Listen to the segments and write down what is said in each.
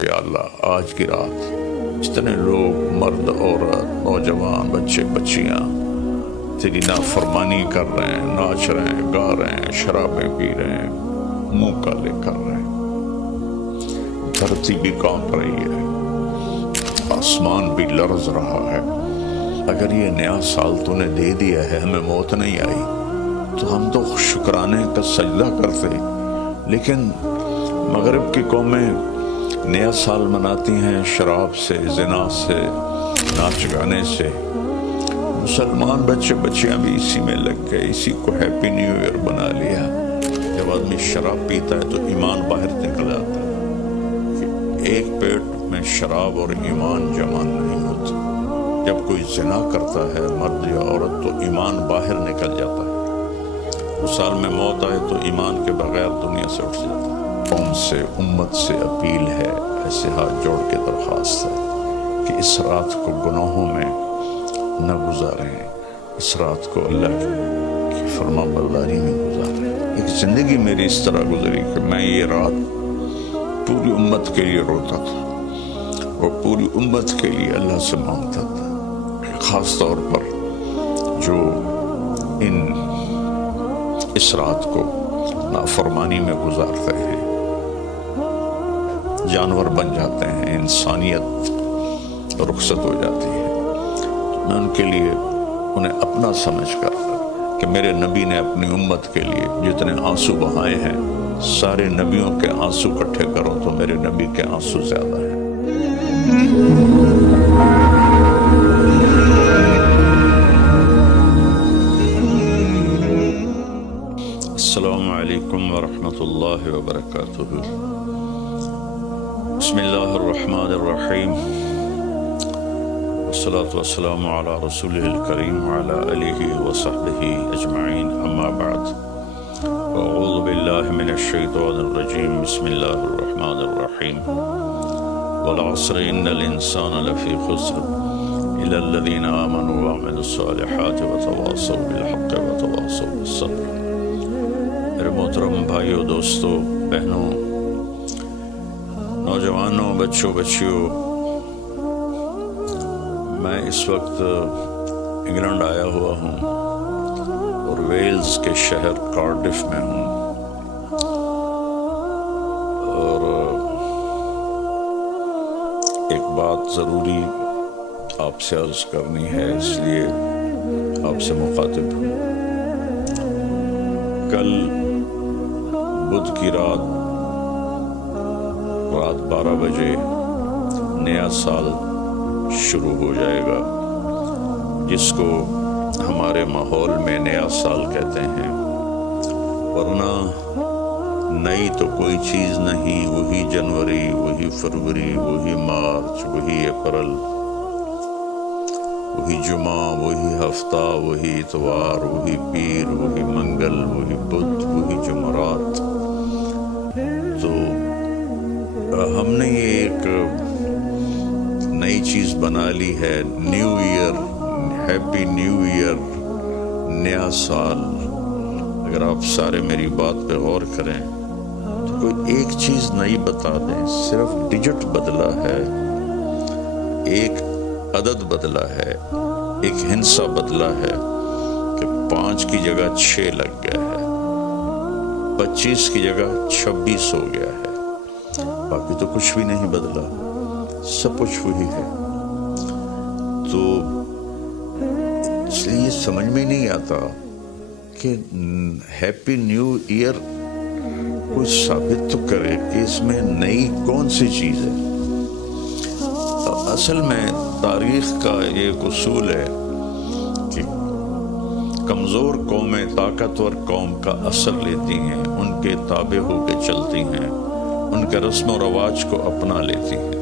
یا اللہ آج کی رات جتنے لوگ مرد عورت نوجوان بچے بچیاں تیری نافرمانی کر رہے ہیں، ناچ رہے ہیں، گا رہے ہیں، شرابیں پی رہے ہیں، منہ کالے کر رہے ہیں، دھرتی بھی کانپ رہی ہے، آسمان بھی لرز رہا ہے، اگر یہ نیا سال تو نے دے دیا ہے، ہمیں موت نہیں آئی تو ہم تو شکرانے کا سجدہ کرتے، لیکن مغرب کی قومیں نیا سال مناتی ہیں شراب سے، زنا سے، ناچ گانے سے۔ مسلمان بچے بچیاں بھی اسی میں لگ گئے، اسی کو ہیپی نیو ایئر بنا لیا۔ جب آدمی شراب پیتا ہے تو ایمان باہر نکل آتا ہے کہ ایک پیٹ میں شراب اور ایمان جمع نہیں ہوتا۔ جب کوئی زنا کرتا ہے مرد یا عورت تو ایمان باہر نکل جاتا ہے، اس سال میں موت آئے تو ایمان کے بغیر دنیا سے اٹھ جاتا ہے۔ قوم سے، امت سے اپیل ہے، ایسے ہاتھ جوڑ کے درخواست ہے کہ اس رات کو گناہوں میں نہ گزاریں، اس رات کو اللہ کی فرما برداری میں گزاریں۔ ایک زندگی میری اس طرح گزری کہ میں یہ رات پوری امت کے لیے روتا تھا اور پوری امت کے لیے اللہ سے مانگتا تھا، خاص طور پر جو اس رات کو نافرمانی میں گزارتے ہیں، جانور بن جاتے ہیں، انسانیت رخصت ہو جاتی ہے۔ میں ان کے لیے انہیں اپنا سمجھ کر کہ میرے نبی نے اپنی امت کے لیے جتنے آنسو بہائے ہیں، سارے نبیوں کے آنسو اکٹھے کرو تو میرے نبی کے آنسو زیادہ ہیں۔ السلام علیکم ورحمۃ اللہ وبرکاتہ۔ بسم اللہ الرحمن الرحیم، والصلاة والسلام علی رسولہ الکریم وعلی آلہ وصحبہ اجمعین، اما بعد، اعوذ باللہ من الشیطان الرجیم، بسم اللہ الرحمن الرحیم، والعصر ان الانسان لفی خسر الا الذین آمنوا وعملوا الصالحات وتواصوا بالحق وتواصوا بالصبر۔ میرے محترم بھائیوں، دوستوں، بہنوں، نوجوانوں، بچوں، بچیوں، میں اس وقت انگلینڈ آیا ہوا ہوں اور ویلز کے شہر کارڈف میں ہوں، اور ایک بات ضروری آپ سے عرض کرنی ہے، اس لیے آپ سے مخاطب ہوں۔ کل بدھ کی رات 12 بجے نیا سال شروع ہو جائے گا، جس کو ہمارے ماحول میں نیا سال کہتے ہیں، ورنہ نئی تو کوئی چیز نہیں، وہی جنوری، وہی فروری، وہی مارچ، وہی اپریل، وہی جمعہ، وہی ہفتہ، وہی اتوار، وہی پیر، وہی منگل، وہی بدھ، وہی جمعرات۔ تو ہم نے یہ ایک نئی چیز بنا لی ہے، new year, happy new year, نیا سال۔ اگر آپ سارے میری بات پہ غور کریں تو کوئی ایک چیز نئی بتا دیں، صرف ڈیجٹ بدلا ہے، ایک عدد بدلا ہے، ایک ہندسہ بدلا ہے کہ 5 کی جگہ 6 لگ گیا ہے، 25 کی جگہ 26 ہو گیا ہے، باقی تو کچھ بھی نہیں بدلا، سب کچھ وہی ہے۔ تو اس لیے یہ سمجھ میں نہیں آتا کہ ہیپی نیو ایئر کوئی ثابت تو کرے کہ اس میں نئی کون سی چیز ہے۔ اصل میں تاریخ کا ایک اصول ہے کہ کمزور قومیں طاقتور قوم کا اثر لیتی ہیں، ان کے تابع ہو کے چلتی ہیں، ان کے رسم و رواج کو اپنا لیتی ہیں۔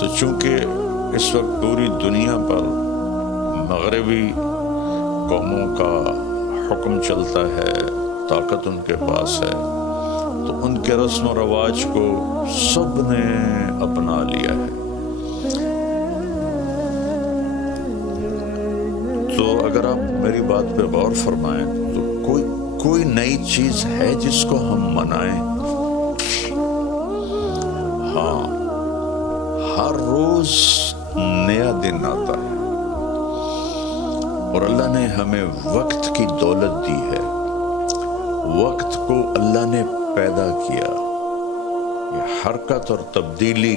تو چونکہ اس وقت پوری دنیا پر مغربی قوموں کا حکم چلتا ہے، طاقت ان کے پاس ہے، تو ان کے رسم و رواج کو سب نے اپنا لیا ہے۔ تو اگر آپ میری بات پہ غور فرمائیں تو کوئی نئی چیز ہے جس کو ہم منائیں؟ ہاں ہر روز نیا دن آتا ہے، اور اللہ نے ہمیں وقت کی دولت دی ہے، وقت کو اللہ نے پیدا کیا۔ یہ حرکت اور تبدیلی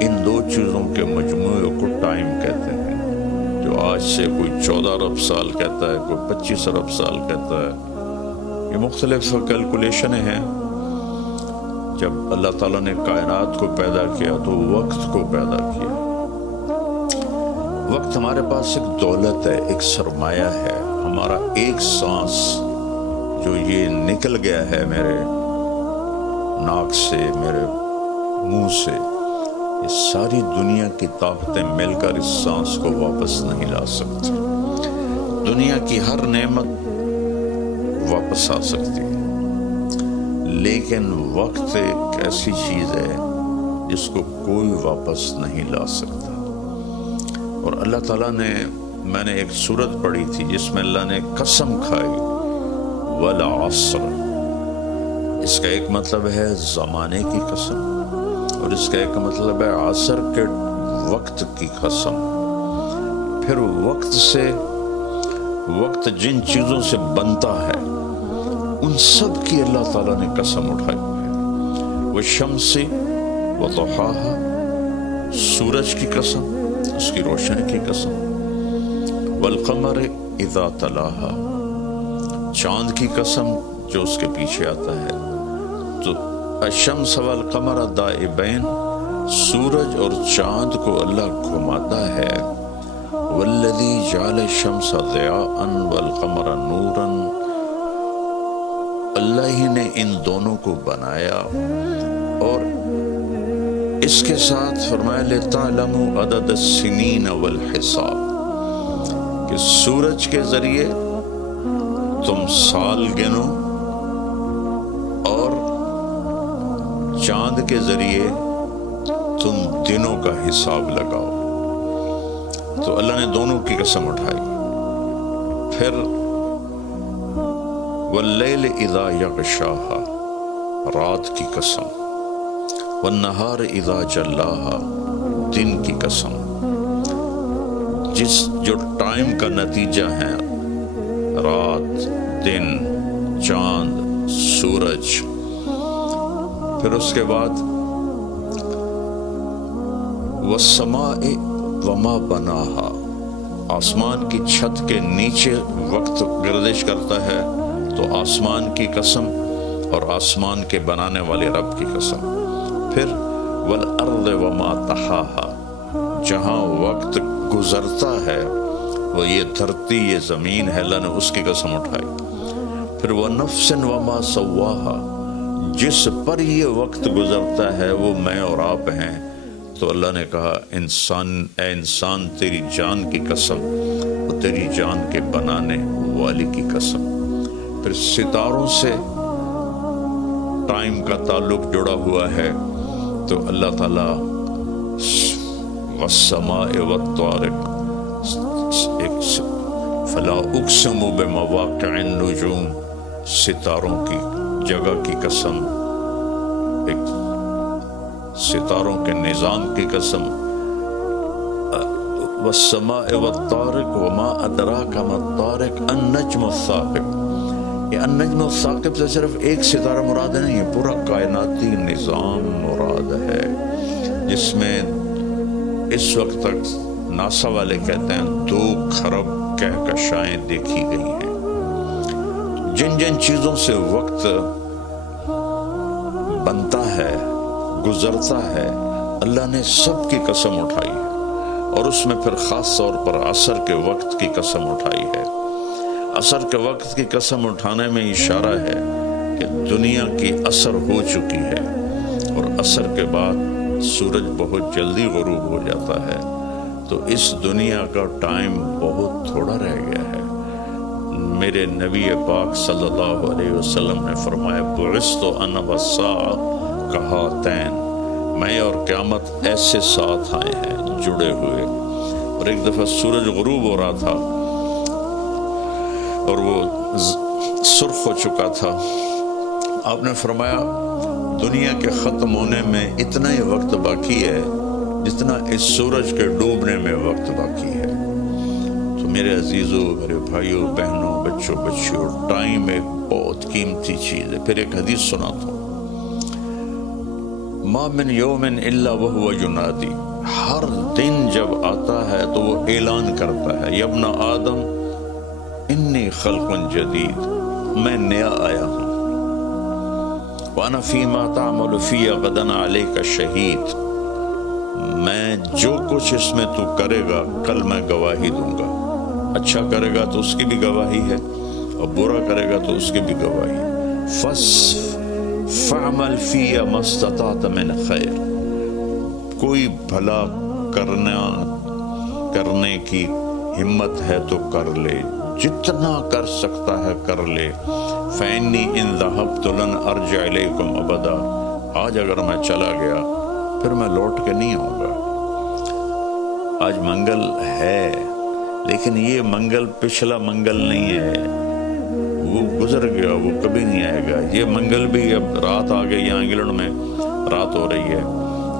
ان دو چیزوں کے مجموعے کو ٹائم کہتے ہیں، جو آج سے کوئی 14 ارب سال کہتا ہے، کوئی 25 ارب سال کہتا ہے۔ یہ مختلف کیلکولیشنیں ہیں۔ جب اللہ تعالیٰ نے کائنات کو پیدا کیا تو وقت کو پیدا کیا۔ وقت ہمارے پاس ایک دولت ہے، ایک سرمایہ ہے۔ ہمارا ایک سانس جو یہ نکل گیا ہے میرے ناک سے، میرے منہ سے، یہ ساری دنیا کی طاقتیں مل کر اس سانس کو واپس نہیں لا سکتی۔ دنیا کی ہر نعمت واپس آ سکتی ہے، لیکن وقت ایک ایسی چیز ہے جس کو کوئی واپس نہیں لا سکتا۔ اور اللہ تعالیٰ نے، میں نے ایک سورت پڑھی تھی جس میں اللہ نے قسم کھائی، والعصر۔ اس کا ایک مطلب ہے زمانے کی قسم، اور اس کا ایک مطلب ہے عصر کے وقت کی قسم۔ پھر وقت جن چیزوں سے بنتا ہے ان سب کی اللہ تعالیٰ نے قسم اٹھائی ہے۔ والشمس وضحاها، سورج کی قسم، اس کی روشنی کی قسم۔ والقمر اذا تلاها، چاند کی قسم جو اس کے پیچھے آتا ہے۔ تو الشمس والقمر دائبین، سورج اور چاند کو اللہ گھماتا ہے۔ والذی جعل الشمس ضیاء والقمر نورا، اللہ ہی نے ان دونوں کو بنایا، اور اس کے ساتھ فرمایا لِتَعْلَمُوا عَدَدَ السِّنِينَ وَالْحِسَابَ، کہ سورج کے ذریعے تم سال گنو اور چاند کے ذریعے تم دنوں کا حساب لگاؤ۔ تو اللہ نے دونوں کی قسم اٹھائی۔ پھر واللیل اذا یغشاہا، رات کی قسم۔ والنہار اذا جلاہا، دن کی قسم۔ جو ٹائم کا نتیجہ ہے، رات، دن، چاند، سورج۔ پھر اس کے بعد والسماء وما بناہا، آسمان کی چھت کے نیچے وقت گردش کرتا ہے تو آسمان کی قسم اور آسمان کے بنانے والے رب کی قسم۔ پھر والارض وما طحاہا، جہاں وقت گزرتا ہے وہ یہ دھرتی، یہ زمین ہے، اللہ نے اس کی قسم اٹھائی۔ پھر وَنَفْسٍ وَمَا سَوَّاهَا، جس پر یہ وقت گزرتا ہے وہ میں اور آپ ہیں، تو اللہ نے کہا اے انسان تیری جان کی قسم، اور تیری جان کے بنانے والی کی قسم۔ پھر ستاروں سے ٹائم کا تعلق جڑا ہوا ہے، تو اللہ تعالیٰ والسماء والطارق، فلا اقسم بمواقع النجوم، ستاروں کی جگہ کی قسم، ایک ستاروں کے نظام کی قسم۔ والسماء والطارق وما ادراک ما الطارق النجم الثاقب، یہ النجم الثاقب سے صرف ایک ستارہ مراد نہیں ہے، پورا کائناتی نظام مراد ہے، جس میں اس وقت تک ناسا والے کہتے ہیں 2 کھرب کہکشائیں دیکھی گئی ہیں۔ جن جن چیزوں سے وقت بنتا ہے، گزرتا ہے، اللہ نے سب کی قسم اٹھائی ہے، اور اس میں پھر خاص طور پر عصر کے وقت کی قسم اٹھائی ہے۔ عصر کے وقت کی قسم اٹھانے میں اشارہ ہے کہ دنیا کی عصر ہو چکی ہے، اور عصر کے بعد سورج بہت جلدی غروب ہو جاتا ہے، تو اس دنیا کا ٹائم بہت تھوڑا رہ گیا ہے۔ میرے نبی پاک صلی اللہ علیہ وسلم نے فرمایا بعثت انا والساعة کہاتین، میں اور قیامت ایسے ساتھ آئے ہیں جڑے ہوئے۔ اور ایک دفعہ سورج غروب ہو رہا تھا اور وہ سرخ ہو چکا تھا، آپ نے فرمایا دنیا کے ختم ہونے میں اتنا ہی وقت باقی ہے جتنا اس سورج کے ڈوبنے میں وقت باقی ہے۔ تو میرے عزیزوں، میرے بھائیوں، بہنوں، بچوں، بچیوں، ٹائم ایک بہت قیمتی چیز ہے۔ پھر ایک حدیث سناتا ہوں، ما من یوم الا وهو ینادی، ہر دن جب آتا ہے تو وہ اعلان کرتا ہے، یا ابن آدم انی خلق جدید، میں نیا آیا ہوں، وَأَنَا فِي مَا تَعْمَلُ فِيَّ غَدًا عَلَيْكَ شَهِيدٌ، میں جو کچھ اس میں تو کرے گا کل میں گواہی دوں گا۔ اچھا کرے گا تو اس کی بھی گواہی ہے، اور برا کرے گا تو اس کی بھی گواہی ہے۔ فَعْمَلْ فِيَّ مَا اسْتَطَعْتَ مِنْ خَيْرٍ، کوئی بھلا کرنے کی ہمت ہے تو کر لے، جتنا کر سکتا ہے کر لے۔ فَإِنِّي إِنْ ذَهَبْتُ لَنْ أَرْجِعَ إِلَيْكُمْ أَبَدًا، آج اگر میں چلا گیا پھر میں لوٹ کے نہیں آؤں گا۔ آج منگل ہے لیکن یہ منگل پچھلا منگل نہیں ہے، وہ گزر گیا، وہ کبھی نہیں آئے گا۔ یہ منگل بھی اب رات آ گئی، یہاں انگلینڈ میں رات ہو رہی ہے،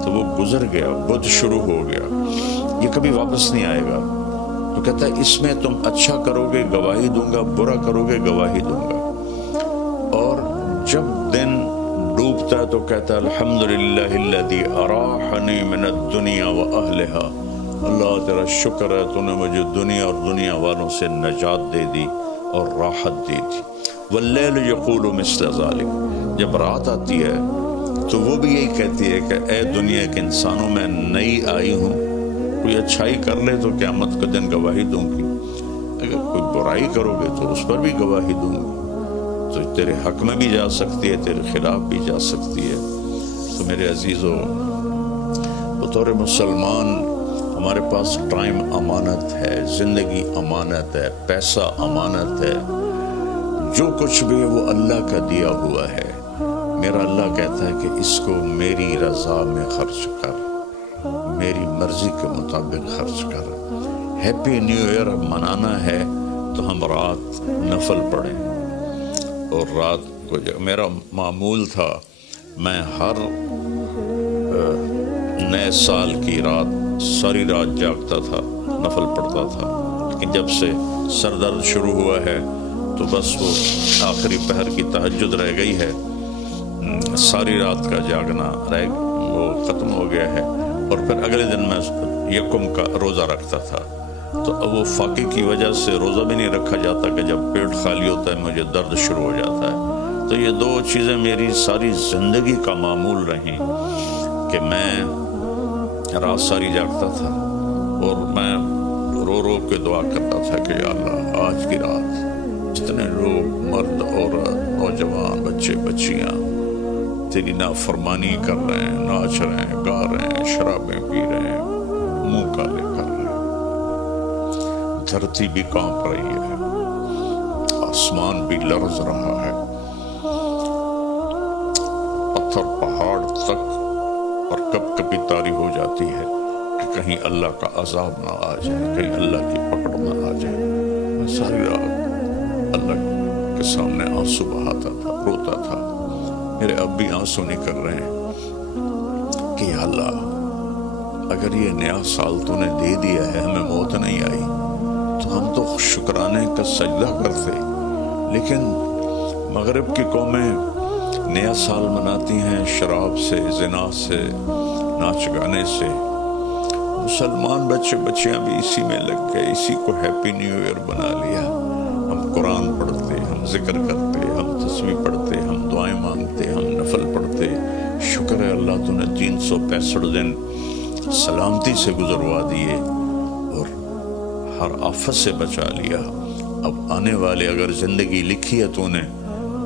تو وہ گزر گیا، بدھ شروع ہو گیا، یہ کبھی واپس نہیں آئے گا۔ تو کہتا ہے اس میں تم اچھا کرو گے گواہی دوں گا، برا کرو گے گواہی دوں گا۔ اور جب دن ڈوبتا ہے تو کہتا ہے الحمدللہ الذی اراحنی من الدنیا واہلہا، اللہ تیرا شکر ہے تو نے مجھے دنیا اور دنیا والوں سے نجات دے دی اور راحت دی تھی۔ واللیل یقول مثل ذلک، جب رات آتی ہے تو وہ بھی یہی کہتی ہے کہ اے دنیا کے انسانوں میں نئی آئی ہوں، کوئی اچھائی کر لے تو قیامت کے دن گواہی دوں گی، اگر کوئی برائی کرو گے تو اس پر بھی گواہی دوں گی۔ تو تیرے حق میں بھی جا سکتی ہے، تیرے خلاف بھی جا سکتی ہے۔ تو میرے عزیزوں، بطور مسلمان ہمارے پاس ٹائم امانت ہے، زندگی امانت ہے، پیسہ امانت ہے، جو کچھ بھی ہے وہ اللہ کا دیا ہوا ہے۔ میرا اللہ کہتا ہے کہ اس کو میری رضا میں خرچ کر، میری مرضی کے مطابق خرچ کر۔ ہیپی نیو ایئر منانا ہے تو ہم رات نفل پڑھیں، اور رات کو میرا معمول تھا میں ہر نئے سال کی رات ساری رات جاگتا تھا، نفل پڑھتا تھا، لیکن جب سے سر درد شروع ہوا ہے تو بس وہ آخری پہر کی تہجد رہ گئی ہے، ساری رات کا جاگنا وہ ختم ہو گیا ہے۔ اور پھر اگلے دن میں یکم کا روزہ رکھتا تھا، تو اب وہ فاقے کی وجہ سے روزہ بھی نہیں رکھا جاتا کہ جب پیٹ خالی ہوتا ہے مجھے درد شروع ہو جاتا ہے۔ تو یہ دو چیزیں میری ساری زندگی کا معمول رہیں کہ میں رات ساری جاگتا تھا اور میں رو رو کے دعا کرتا تھا کہ یا اللہ آج کی رات جتنے لوگ مرد عورت نوجوان بچے بچیاں تیری نافرمانی کر رہے ہیں، ناچ رہے ہیں، گا رہے ہیں، شرابیں پی رہے ہیں، منہ کالے کر رہے ہیں، دھرتی بھی کانپ رہی ہے، آسمان بھی لرز رہا ہے، پتھر پہاڑ تک اور کب کبھی طاری ہو جاتی ہے کہ کہیں اللہ کا عذاب نہ آ جائے، کہیں اللہ کی پکڑ نہ آ جائے۔ میں ساری رات اللہ کے سامنے آنسو بہاتا تھا، روتا تھا۔ میرے اب بھی آنسو نکل رہے ہیں کہ یا اللہ اگر یہ نیا سال تو نے دے دیا ہے، ہمیں موت نہیں آئی، تو ہم تو شکرانے کا سجدہ کرتے، لیکن مغرب کی قومیں نیا سال مناتی ہیں شراب سے، زنا سے، ناچ گانے سے۔ مسلمان بچے بچیاں بھی اسی میں لگ گئے، اسی کو ہیپی نیو ایئر بنا لیا۔ ہم قرآن پڑھتے، ہم ذکر کرتے، ہم تسبیح پڑھتے، ہم دعائیں مانگتے، ہم نفل پڑھتے۔ شکر ہے اللہ تو نے 365 دن سلامتی سے گزروا دیے اور ہر آفت سے بچا لیا۔ اب آنے والے اگر زندگی لکھی ہے تو نے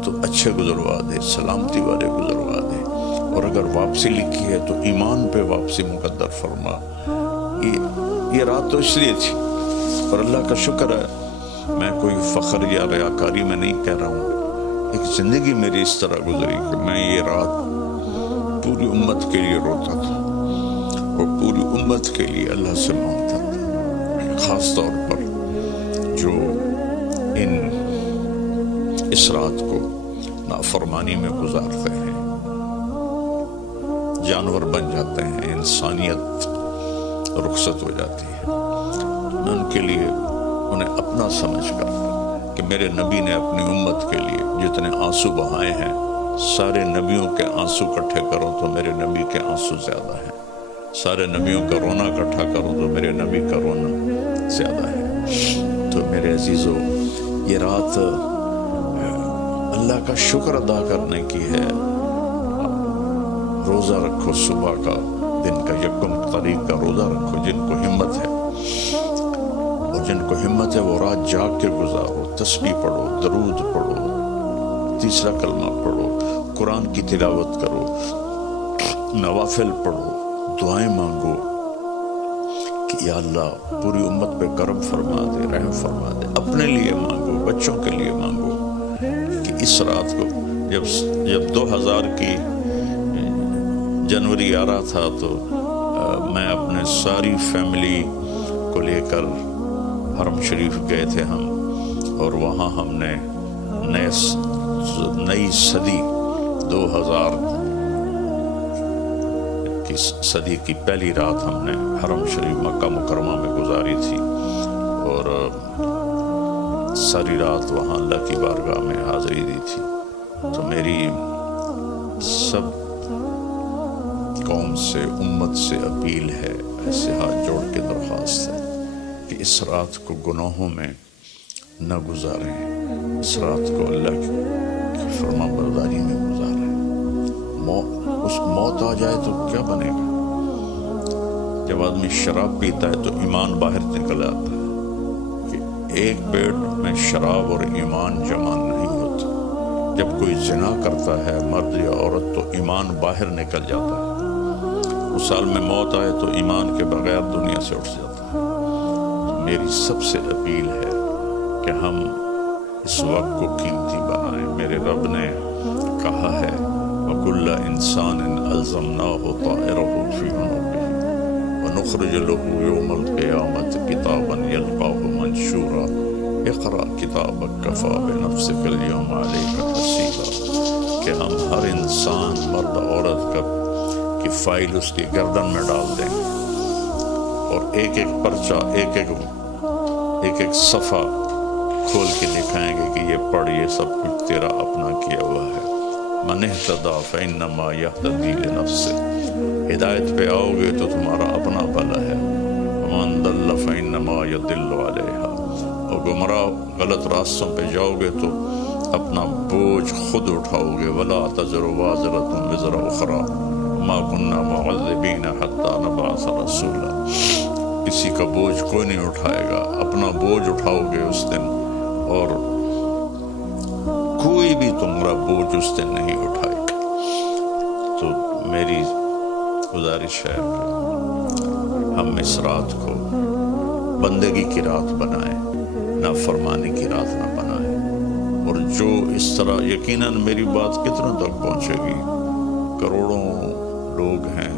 تو اچھے گزروا دے، سلامتی والے گزروا دے، اور اگر واپسی لکھی ہے تو ایمان پہ واپسی مقدر فرما۔ یہ رات تو اس لیے تھی، اور اللہ کا شکر ہے میں کوئی فخر یا ریاکاری میں نہیں کہہ رہا ہوں، ایک زندگی میری اس طرح گزری کہ میں یہ رات پوری امت کے لیے روتا تھا اور پوری امت کے لیے اللہ سے مانگتا تھا، خاص طور پر جو اس رات کو نافرمانی میں گزارتے ہیں، جانور بن جاتے ہیں، انسانیت رخصت ہو جاتی ہے۔ میں ان کے لیے انہیں اپنا سمجھ کر کہ میرے نبی نے اپنی امت کے لیے جتنے آنسو بہائے ہیں، سارے نبیوں کے آنسو اکٹھے کرو تو میرے نبی کے آنسو زیادہ ہیں، سارے نبیوں کا رونا اکٹھا کرو تو میرے نبی کا رونا زیادہ ہے۔ تو میرے عزیزو، یہ رات اللہ کا شکر ادا کرنے کی ہے۔ روزہ رکھو، صبح کا دن کا یکم تاریخ کا روزہ رکھو، جن کو ہمت ہے، اور جن کو ہمت ہے وہ رات جاگ کے گزارو، تسبیح پڑھو، درود پڑھو، تیسرا کلمہ پڑھو، قرآن کی تلاوت کرو، نوافل پڑھو، دعائیں مانگو کہ یا اللہ پوری امت پہ کرم فرما دے، رحم فرما دے۔ اپنے لیے مانگو، بچوں کے لیے مانگو کہ اس رات کو جب 2000 کی جنوری آ رہا تھا تو میں اپنے ساری فیملی کو لے کر حرم شریف گئے تھے ہم، اور وہاں ہم نے نئی صدی 2000 کی صدی کی پہلی رات ہم نے حرم شریف مکہ مکرمہ میں گزاری تھی، اور ساری رات وہاں اللہ کی بارگاہ میں حاضری دی تھی۔ تو میری سب قوم سے، امت سے اپیل ہے، ایسے ہاتھ جوڑ کے درخواست ہے کہ اس رات کو گناہوں میں نہ گزاریں، اس رات کو اللہ کی فرما برداری میں گزاریں۔ موت آ جائے تو کیا بنے گا؟ جب آدمی شراب پیتا ہے تو ایمان باہر نکل آتا ہے کہ ایک پیٹ میں شراب اور ایمان جمع نہیں ہوتا۔ جب کوئی زنا کرتا ہے مرد یا عورت تو ایمان باہر نکل جاتا ہے۔ اس سال میں موت آئے تو ایمان کے بغیر دنیا سے اٹھ جاتا ہے۔ تو میری سب سے اپیل ہے کہ ہم اس وقت کو قیمتی بنائیں۔ میرے رب نے کہا ہے وَكُلَّ إِنسَانٍ أَلْزَمْنَاهُ طَائِرَهُ فِي عُنُقِهِ وَنُخْرِجُ لَهُ يَوْمَ الْقِيَامَةِ كِتَابًا يَلْقَاهُ مَنشُورًا اقرأ كِتَابَكَ كَفَى بِنَفْسِكَ الْيَوْمَ عَلَيْكَ حَسِيبًا، کہ ہم ہر انسان، مرد عورت کی فائل اس کی گردن میں ڈال دیں گے، اور ایک ایک پرچہ، ایک ایک صفحہ کھول کے دکھائیں گے کہ یہ پڑھ، یہ سب کچھ تیرا اپنا کیا ہوا ہے۔ من اہتدی فإنما یہتدی لنفسہ، ہدایت پہ آؤ گے تو تمہارا اپنا بھلا ہے، ومن ضل فإنما یضل علیہا، اور گمراہ غلط راستوں پہ جاؤ گے تو اپنا بوجھ خود اٹھاؤ گے۔ ولا تزر وازرۃ وزر اخری ما كنا معذبین حتی نبعث رسولا، کسی کا بوجھ کوئی نہیں اٹھائے گا، اپنا بوجھ اٹھاؤ گے اس دن، اور کوئی بھی تمہارا بوجھ اس دن نہیں اٹھائے گا۔ تو میری گزارش ہے کہ ہم اس رات کو بندگی کی رات بنائیں، نافرمانی کی رات نہ بنائیں، اور جو اس طرح، یقیناً میری بات کتنے تک پہنچے گی، کروڑوں لوگ ہیں،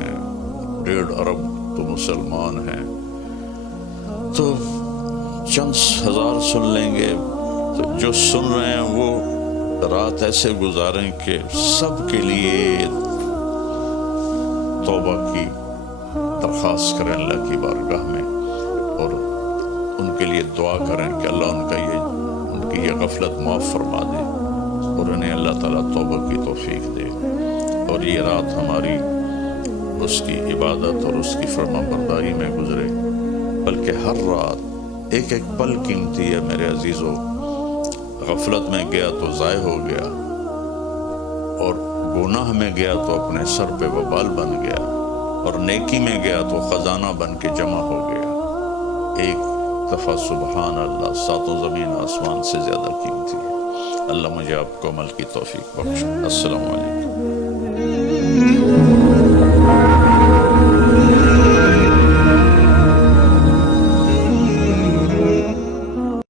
1.5 ارب تو مسلمان ہیں، تو چند ہزار سن لیں گے، تو جو سن رہے ہیں وہ رات ایسے گزاریں کہ سب کے لیے توبہ کی درخواست کریں اللہ کی بارگاہ میں، اور ان کے لیے دعا کریں کہ اللہ ان کی یہ غفلت معاف فرما دے، اور انہیں اللہ تعالیٰ توبہ کی توفیق دے، اور یہ رات ہماری اس کی عبادت اور اس کی فرما برداری میں گزرے، بلکہ ہر رات ایک ایک پل قیمتی ہے میرے عزیزو۔ غفلت میں گیا تو ضائع ہو گیا، اور گناہ میں گیا تو اپنے سر پہ وبال بن گیا، اور نیکی میں گیا تو خزانہ بن کے جمع ہو گیا۔ ایک دفعہ سبحان اللہ 7 زمین آسمان سے زیادہ قیمتی ہے۔ اللہ مجھے آپ کو عمل کی توفیق بخشے۔ السلام علیکم۔